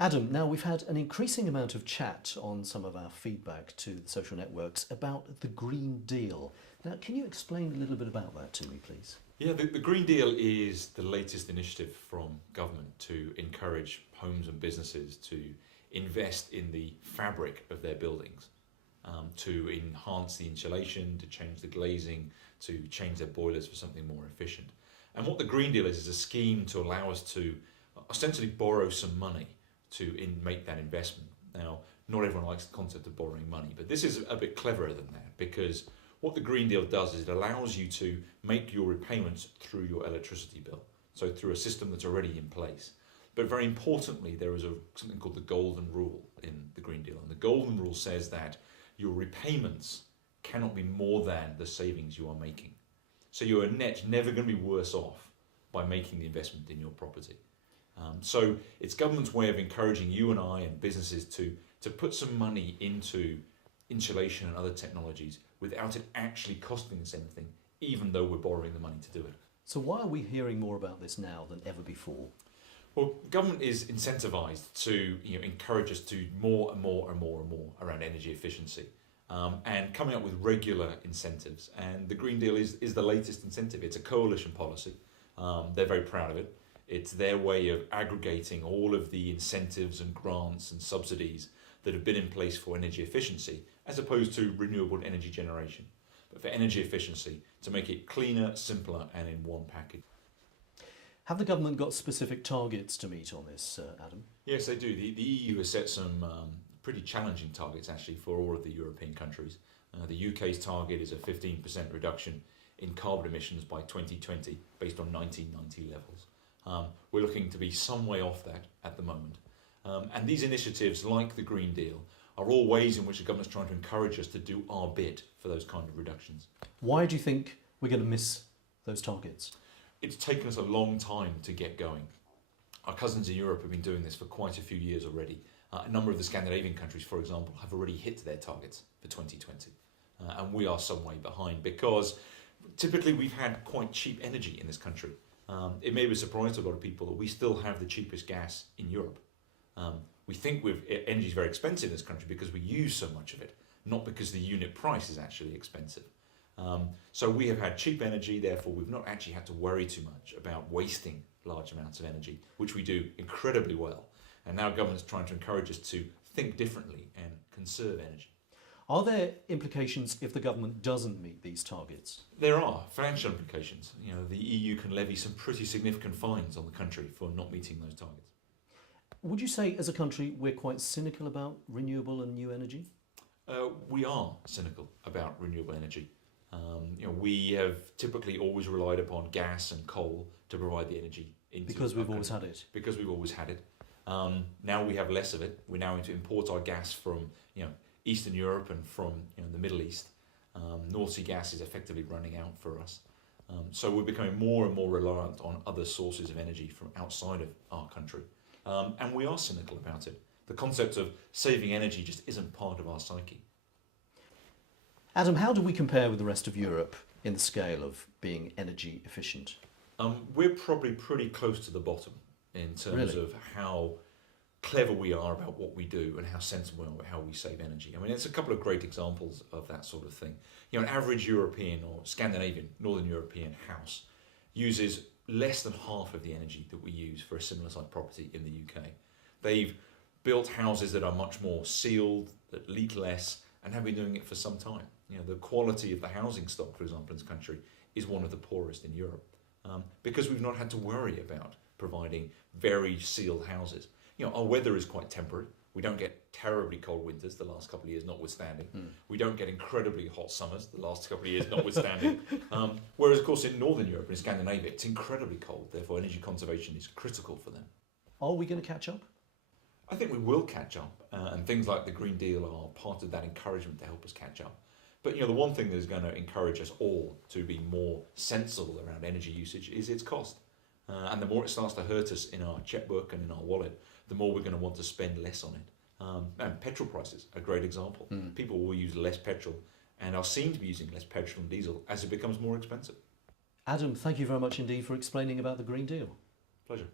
Adam, now we've had an increasing amount of chat on some of our feedback to the social networks about the Green Deal. Now, can you explain a little bit about that to me, please? Yeah, the Green Deal is the latest initiative from government to encourage homes and businesses to invest in the fabric of their buildings, to enhance the insulation, to change the glazing, to change their boilers for something more efficient. And what the Green Deal is a scheme to allow us to essentially borrow some money to make that investment. Now, not everyone likes the concept of borrowing money, but this is a bit cleverer than that, because what the Green Deal does is it allows you to make your repayments through your electricity bill, so through a system that's already in place. But very importantly, there is something called the Golden Rule in the Green Deal, and the Golden Rule says that your repayments cannot be more than the savings you are making. So your net's never going to be worse off by making the investment in your property. So it's government's way of encouraging you and I and businesses to put some money into insulation and other technologies without it actually costing us anything, even though we're borrowing the money to do it. So why are we hearing more about this now than ever before? Well, government is incentivised to encourage us to do more and more and more and more around energy efficiency, and coming up with regular incentives. And the Green Deal is the latest incentive. It's a coalition policy. They're very proud of it. It's their way of aggregating all of the incentives and grants and subsidies that have been in place for energy efficiency, as opposed to renewable energy generation, but for energy efficiency, to make it cleaner, simpler, and in one package. Have the government got specific targets to meet on this, Adam? Yes, they do. The EU has set some pretty challenging targets, actually, for all of the European countries. The UK's target is a 15% reduction in carbon emissions by 2020, based on 1990 levels. We're looking to be some way off that at the moment. And these initiatives, like the Green Deal, are all ways in which the government's trying to encourage us to do our bit for those kind of reductions. Why do you think we're going to miss those targets? It's taken us a long time to get going. Our cousins in Europe have been doing this for quite a few years already. A number of the Scandinavian countries, for example, have already hit their targets for 2020. And we are some way behind because typically we've had quite cheap energy in this country. It may be a surprise to a lot of people that we still have the cheapest gas in Europe. We think energy is very expensive in this country because we use so much of it, not because the unit price is actually expensive. So we have had cheap energy, therefore we've not actually had to worry too much about wasting large amounts of energy, which we do incredibly well. And now government's trying to encourage us to think differently and conserve energy. Are there implications if the government doesn't meet these targets? There are financial implications. The EU can levy some pretty significant fines on the country for not meeting those targets. Would you say, as a country, we're quite cynical about renewable and new energy? We are cynical about renewable energy. We have typically always relied upon gas and coal to provide the energy into because we've always had it. Because we've always had it. Now we have less of it. We're now going to import our gas from Eastern Europe and from the Middle East. North Sea gas is effectively running out for us. So we're becoming more and more reliant on other sources of energy from outside of our country. And we are cynical about it. The concept of saving energy just isn't part of our psyche. Adam, how do we compare with the rest of Europe in the scale of being energy efficient? We're probably pretty close to the bottom in terms of how clever we are about what we do and how sensible we are about how we save energy. I mean, it's a couple of great examples of that sort of thing. An average European or Scandinavian, Northern European house uses less than half of the energy that we use for a similar sized property in the UK. They've built houses that are much more sealed, that leak less, and have been doing it for some time. The quality of the housing stock, for example, in this country is one of the poorest in Europe, because we've not had to worry about providing very sealed houses. Our weather is quite temperate. We don't get terribly cold winters, the last couple of years notwithstanding. We don't get incredibly hot summers, the last couple of years notwithstanding. Whereas, of course, in Northern Europe and in Scandinavia, it's incredibly cold. Therefore, energy conservation is critical for them. Are we going to catch up? I think we will catch up, and things like the Green Deal are part of that encouragement to help us catch up. But the one thing that is going to encourage us all to be more sensible around energy usage is its cost. And the more it starts to hurt us in our checkbook and in our wallet, the more we're going to want to spend less on it. And petrol prices are a great example. People will use less petrol and are seen to be using less petrol and diesel as it becomes more expensive. Adam, thank you very much indeed for explaining about the Green Deal. Pleasure.